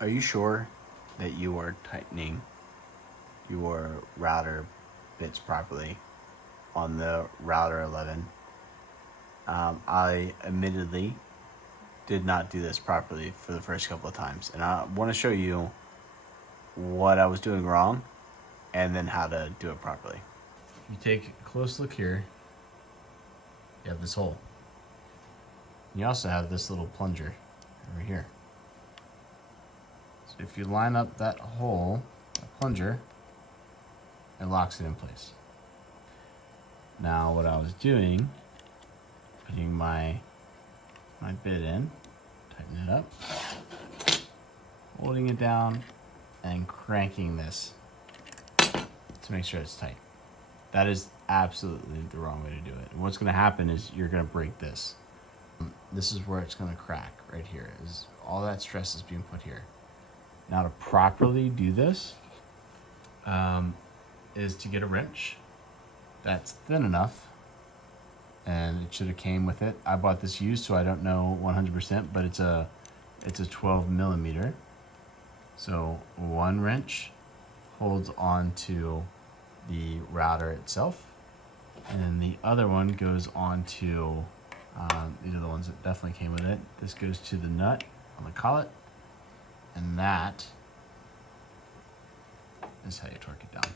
Are you sure that you are tightening your router bits properly on the Router 11? I admittedly did not do this properly for the first couple of times, and I want to show you what I was doing wrong and then how to do it properly. You take a close look here, you have this hole. You also have this little plunger over here. So if you line up that hole, that plunger, it locks it in place. Now what I was doing, putting my bit in, tighten it up, holding it down, and cranking this to make sure it's tight. That is absolutely the wrong way to do it. And what's gonna happen is you're gonna break this. This is where it's gonna crack, right here. Is all that stress is being put here. Now to properly do this is to get a wrench that's thin enough, and it should have came with it. I bought this used, so I don't know 100%, but it's a 12 millimeter. So one wrench holds on to the router itself, and then the other one goes on to, these are the ones that definitely came with it. This goes to the nut on the collet, and that is how you torque it down.